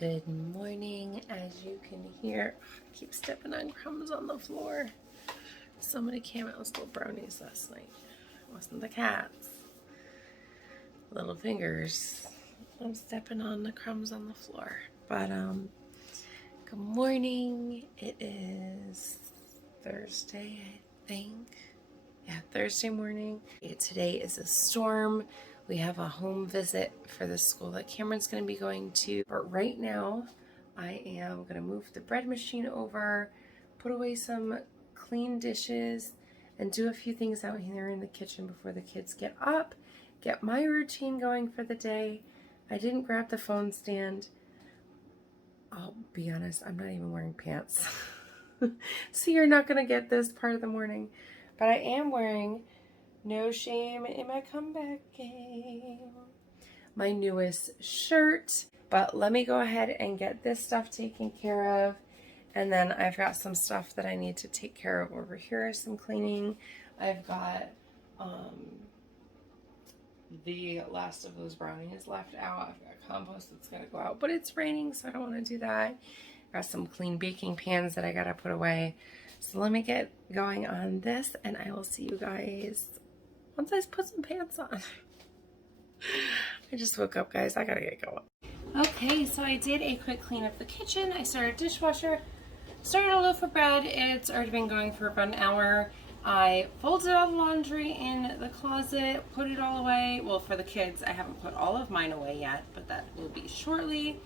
Good morning. As you can hear, I keep stepping on crumbs on the floor. Somebody came out and stole brownies last night. It wasn't the cats. Little fingers. I'm stepping on the crumbs on the floor. But good morning. It is Thursday, I think. Yeah, Thursday morning. Today is a storm. We have a home visit for the school that Cameron's going to be going to. But right now, I am going to move the bread machine over, put away some clean dishes, and do a few things out here in the kitchen before the kids get up, get my routine going for the day. I didn't grab the phone stand. I'll be honest, I'm not even wearing pants. So you're not going to get this part of the morning. But I am wearing No Shame in My Comeback Game, my newest shirt. But let me go ahead and get this stuff taken care of. And then I've got some stuff that I need to take care of over here, some cleaning. I've got the last of those brownies left out. I've got compost that's going to go out, but it's raining, so I don't want to do that. Got some clean baking pans that I got to put away. So let me get going on this, and I will see you guys once I put some pants on. I just woke up, guys. I gotta get going. Okay, so I did a quick clean of the kitchen. I started a dishwasher, started a loaf of bread. It's already been going for about an hour. I folded all the laundry in the closet, put it all away. Well, for the kids, I haven't put all of mine away yet, but that will be shortly.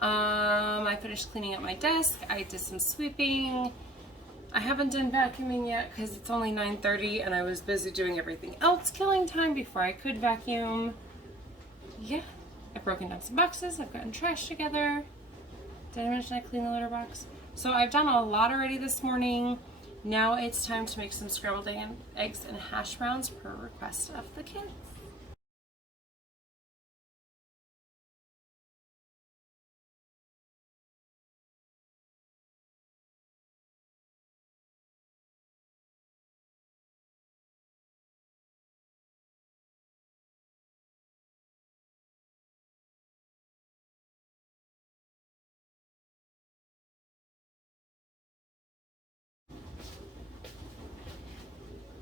I finished cleaning up my desk. I did some sweeping. I haven't done vacuuming yet because it's only 9:30 and I was busy doing everything else, killing time before I could vacuum. Yeah, I've broken down some boxes. I've gotten trash together. Did I mention I cleaned the litter box? So I've done a lot already this morning. Now it's time to make some scrambled eggs and hash browns per request of the kids.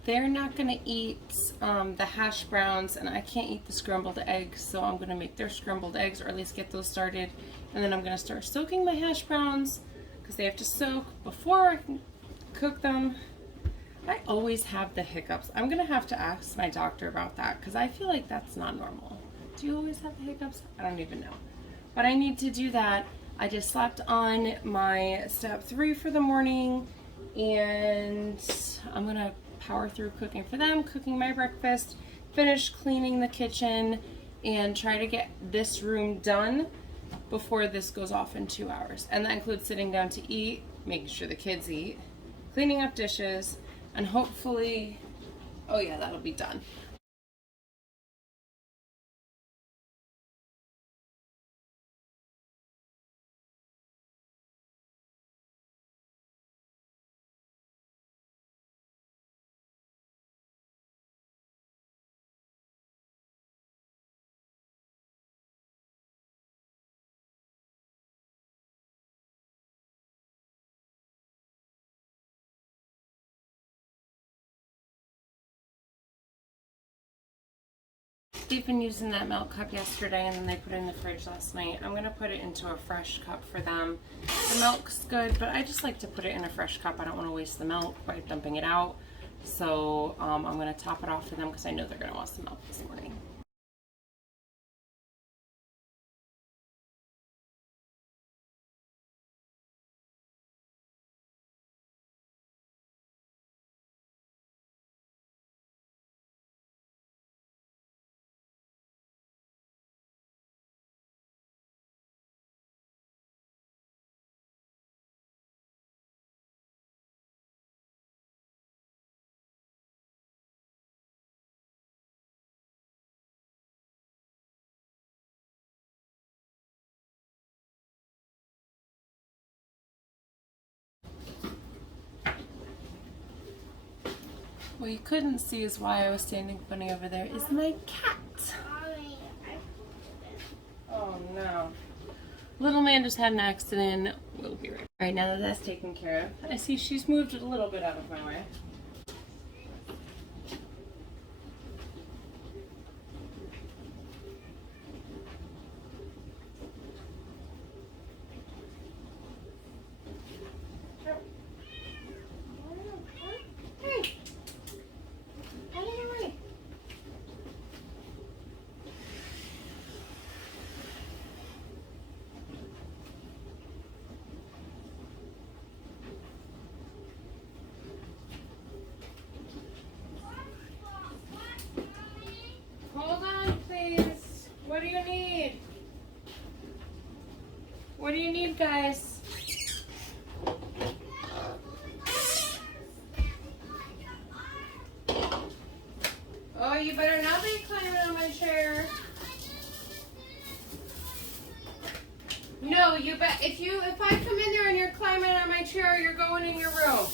They're not going to eat the hash browns, and I can't eat the scrambled eggs, so I'm going to make their scrambled eggs, or at least get those started. And then I'm going to start soaking my hash browns, because they have to soak before I can cook them. I always have the hiccups. I'm going to have to ask my doctor about that, because I feel like that's not normal. Do you always have the hiccups? I don't even know. But I need to do that. I just slapped on my step 3 for the morning, and I'm going to power through cooking for them, cooking my breakfast, finish cleaning the kitchen, and try to get this room done before this goes off in 2 hours. And that includes sitting down to eat, making sure the kids eat, cleaning up dishes, and hopefully, oh yeah, that'll be done. They've been using that milk cup yesterday, and then they put it in the fridge last night. I'm going to put it into a fresh cup for them. The milk's good, but I just like to put it in a fresh cup. I don't want to waste the milk by dumping it out. So I'm going to top it off for them because I know they're going to want some milk this morning. What you couldn't see is why I was standing funny over there is my cat. Oh no. Little man just had an accident. We'll be right. All right, now that that's taken care of, I see she's moved it a little bit out of my way. Hey, out of the way. Hold on, please. What do you need? What do you need, guys? Oh, you better not be climbing on my chair. No, you bet. If I come in there and you're climbing on my chair, you're going in your room.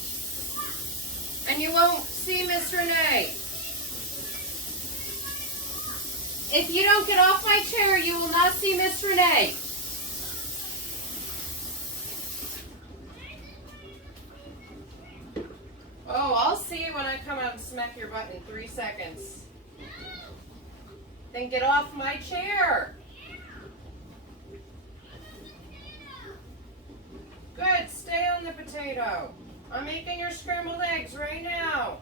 And you won't see Miss Renee. If you don't get off my chair, you will not see Miss Renee. Oh, I'll see you when I come out and smack your butt in 3 seconds. Then get off my chair. Good, stay on the potato. I'm making your scrambled eggs right now.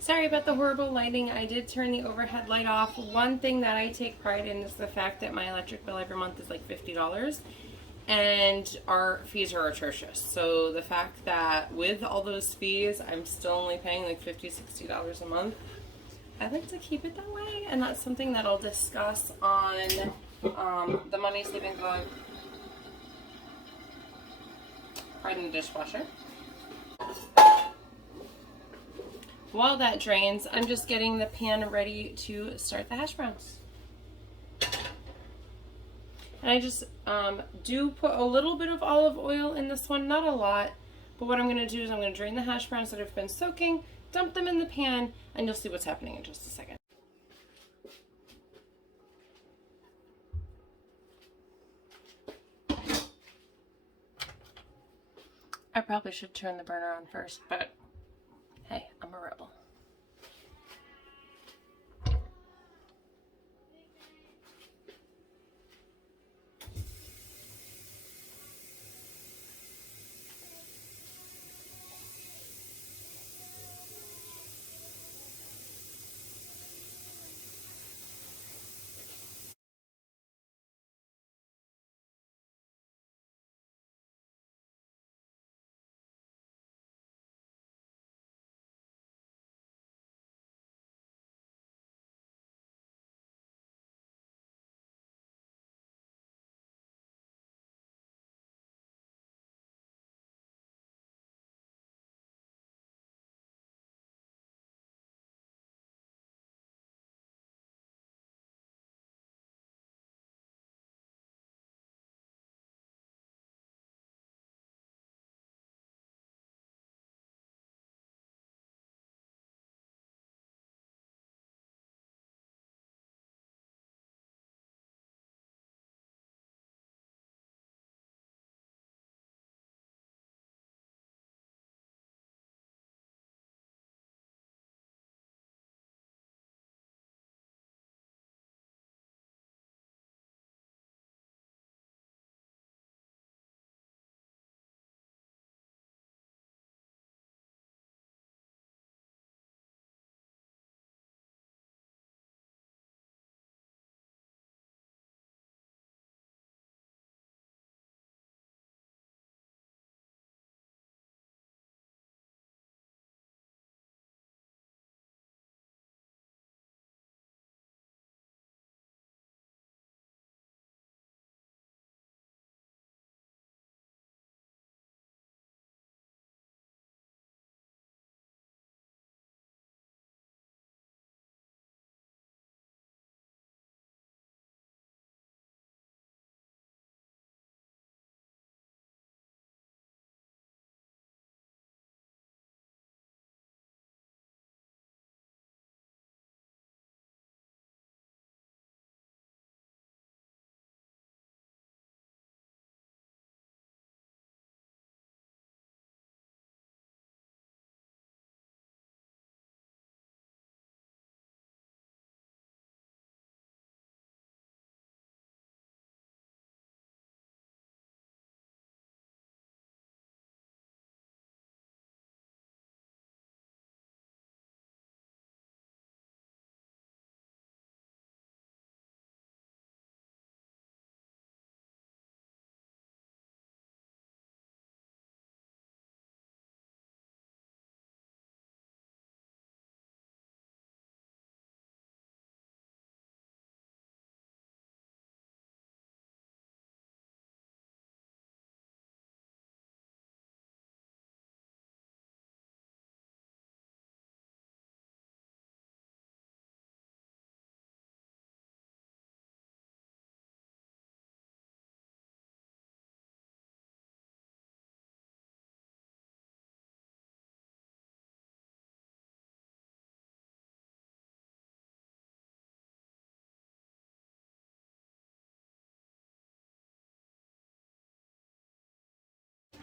Sorry about the horrible lighting. I did turn the overhead light off. One thing that I take pride in is the fact that my electric bill every month is like $50 and our fees are atrocious. So the fact that with all those fees, I'm still only paying like $50, $60 a month, I like to keep it that way, and that's something that I'll discuss on the money saving vlog. Pride in the dishwasher. While that drains, I'm just getting the pan ready to start the hash browns. And I just do put a little bit of olive oil in this one, not a lot, but what I'm going to do is I'm going to drain the hash browns that have been soaking, dump them in the pan, and you'll see what's happening in just a second. I probably should turn the burner on first, but hey, I'm a rebel.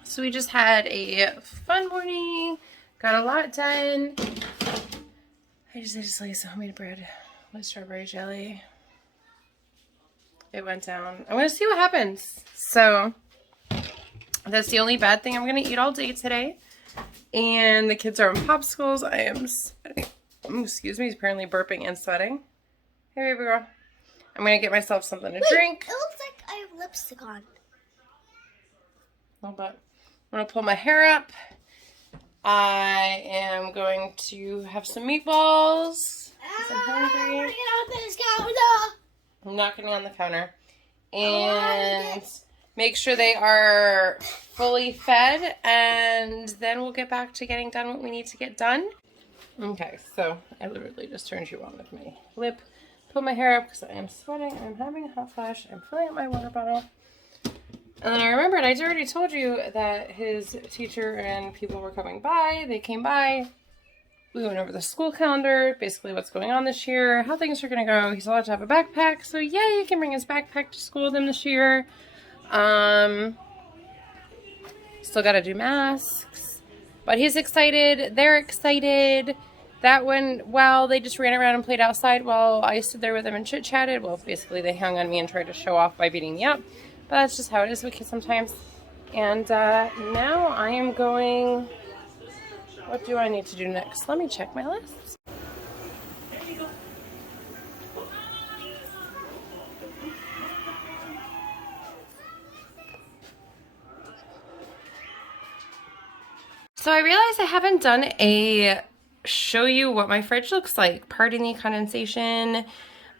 So we just had a fun morning, got a lot done. I just ate a slice of homemade bread with strawberry jelly. It went down. I'm gonna see what happens. So that's the only bad thing I'm gonna eat all day today. And the kids are on popsicles. I am sweating. Excuse me, he's apparently burping and sweating. Hey, baby girl. I'm gonna get myself something to drink. It looks like I have lipstick on. A little bit. I'm gonna pull my hair up. I am going to have some meatballs. I'm hungry. I'm knocking on the counter. And make sure they are fully fed, and then we'll get back to getting done what we need to get done. Okay, so I literally just turned you on with my lip. Put my hair up because I am sweating. I'm having a hot flash. I'm filling up my water bottle. And then I remembered I already told you that his teacher and people were coming by. They came by. We went over the school calendar, basically what's going on this year, how things are going to go. He's allowed to have a backpack, so yay, he can bring his backpack to school with him this year. Still got to do masks. But he's excited. They're excited. That went well. They just ran around and played outside while I stood there with them and chit-chatted. Well, basically they hung on me and tried to show off by beating me up. But that's just how it is with kids sometimes. And now I am going... What do I need to do next? Let me check my list. So I realized I haven't done a show you what my fridge looks like. Pardon the condensation.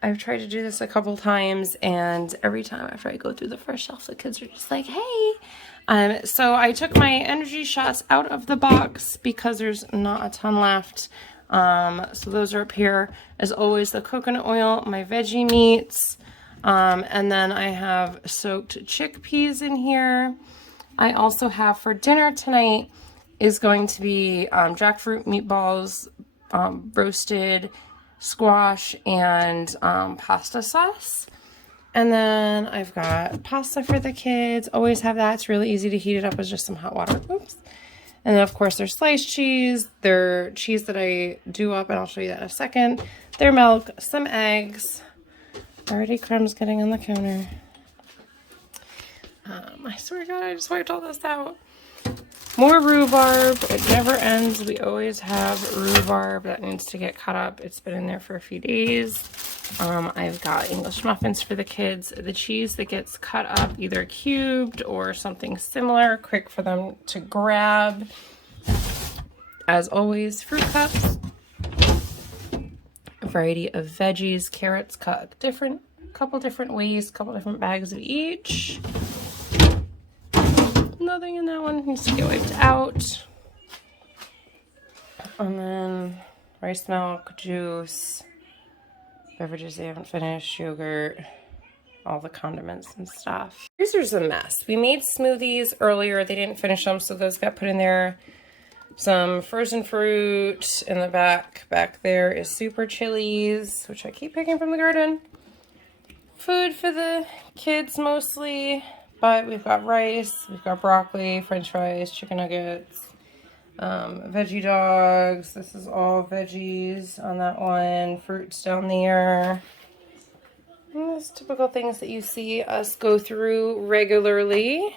I've tried to do this a couple times, and every time after I go through the first shelf, the kids are just like, hey. So I took my energy shots out of the box because there's not a ton left. So those are up here. As always, the coconut oil, my veggie meats, and then I have soaked chickpeas in here. I also have for dinner tonight is going to be jackfruit meatballs, roasted squash, and pasta sauce. And then I've got pasta for the kids. Always have that. It's really easy to heat it up with just some hot water. Oops. And then, of course, there's sliced cheese. Their cheese that I do up, and I'll show you that in a second. Their milk, some eggs. Already crumbs getting on the counter. I swear to God, I just wiped all this out. More rhubarb. It never ends. We always have rhubarb that needs to get cut up. It's been in there for a few days. I've got English muffins for the kids. The cheese that gets cut up, either cubed or something similar, quick for them to grab. As always, fruit cups. A variety of veggies, carrots cut couple different ways, couple different bags of each. Nothing in that one needs to get wiped out. And then rice milk, juice, beverages they haven't finished, yogurt, all the condiments and stuff. Freezer's a mess. We made smoothies earlier. They didn't finish them, so those got put in there. Some frozen fruit in the back. Back there is super chilies, which I keep picking from the garden. Food for the kids mostly. But we've got rice, we've got broccoli, french fries, chicken nuggets, veggie dogs. This is all veggies on that one. Fruits down there. And those typical things that you see us go through regularly.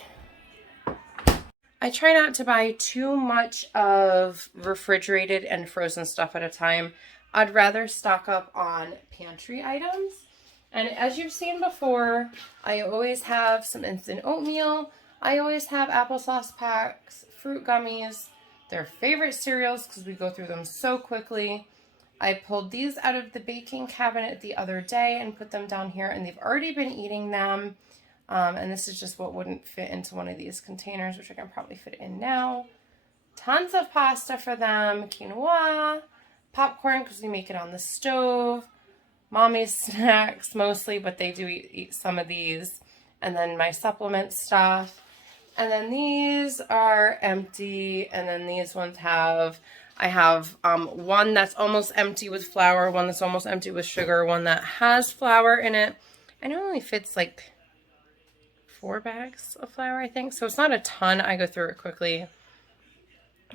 I try not to buy too much of refrigerated and frozen stuff at a time. I'd rather stock up on pantry items. And as you've seen before, I always have some instant oatmeal. I always have applesauce packs, fruit gummies, their favorite cereals because we go through them so quickly. I pulled these out of the baking cabinet the other day and put them down here, and they've already been eating them. And this is just what wouldn't fit into one of these containers, which I can probably fit in now. Tons of pasta for them, quinoa, popcorn because we make it on the stove. Mommy's snacks mostly, but they do eat some of these. And then my supplement stuff. And then these are empty. And then these ones I have one that's almost empty with flour, one that's almost empty with sugar, one that has flour in it. And it only fits like 4 bags of flour, I think. So it's not a ton. I go through it quickly.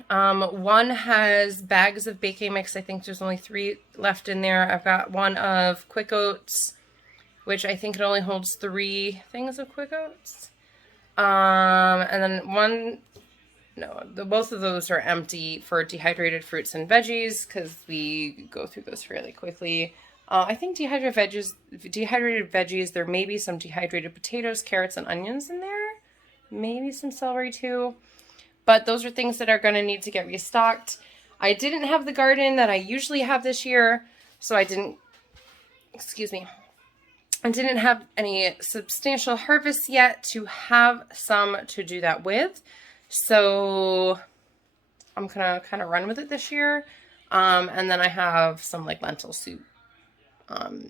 One has bags of baking mix. I think there's only 3 left in there. I've got one of quick oats, which I think it only holds 3 things of quick oats. And then both of those are empty for dehydrated fruits and veggies because we go through those fairly quickly. I think dehydrated veggies, there may be some dehydrated potatoes, carrots, and onions in there. Maybe some celery too. But those are things that are going to need to get restocked. I didn't have the garden that I usually have this year, so I didn't have any substantial harvests yet to have some to do that with. So I'm going to kind of run with it this year. And then I have some like lentil soup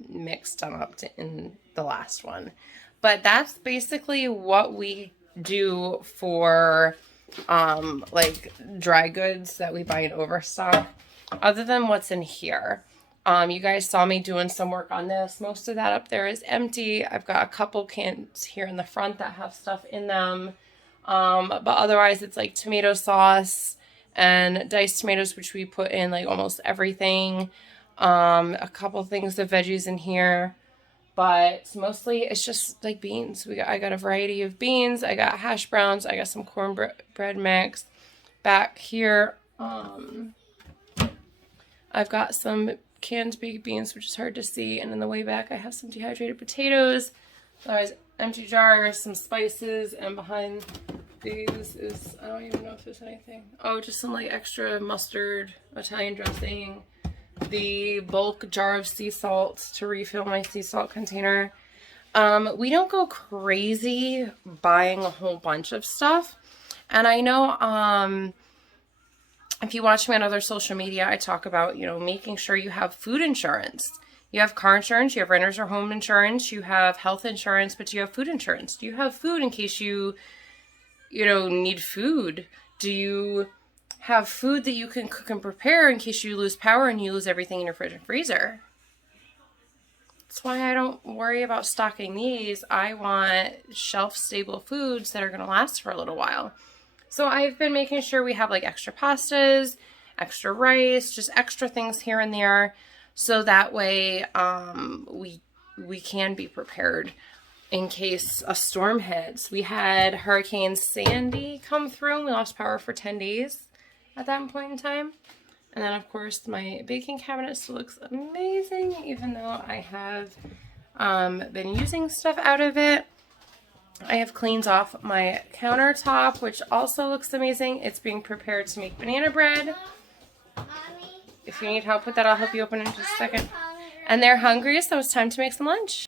mixed up in the last one. But that's basically what we do for like dry goods that we buy in overstock, other than what's in here. You guys saw me doing some work on this. Most of that up there is empty. I've got a couple cans here in the front that have stuff in them. But otherwise it's like tomato sauce and diced tomatoes, which we put in like almost everything. A couple things of veggies in here. But mostly it's just like beans. I got a variety of beans. I got hash browns. I got some cornbread mix. Back here, I've got some canned baked beans, which is hard to see. And in the way back, I have some dehydrated potatoes. Otherwise, empty jars, some spices. And behind these is, I don't even know if there's anything. Oh, just some like extra mustard, Italian dressing. The bulk jar of sea salt to refill my sea salt container. We don't go crazy buying a whole bunch of stuff. And I know if you watch me on other social media, I talk about, making sure you have food insurance. You have car insurance, you have renter's or home insurance, you have health insurance, but do you have food insurance? Do you have food in case you need food? Do you have food that you can cook and prepare in case you lose power and you lose everything in your fridge and freezer? That's why I don't worry about stocking these. I want shelf-stable foods that are going to last for a little while. So I've been making sure we have like extra pastas, extra rice, just extra things here and there. So that way we can be prepared in case a storm hits. We had Hurricane Sandy come through and we lost power for 10 days. At that point in time. And then of course my baking cabinet still looks amazing, even though I have been using stuff out of it. I have cleaned off my countertop, which also looks amazing. It's being prepared to make banana bread. If you need help with that, I'll help you open it in just a second. And they're hungry, so it's time to make some lunch.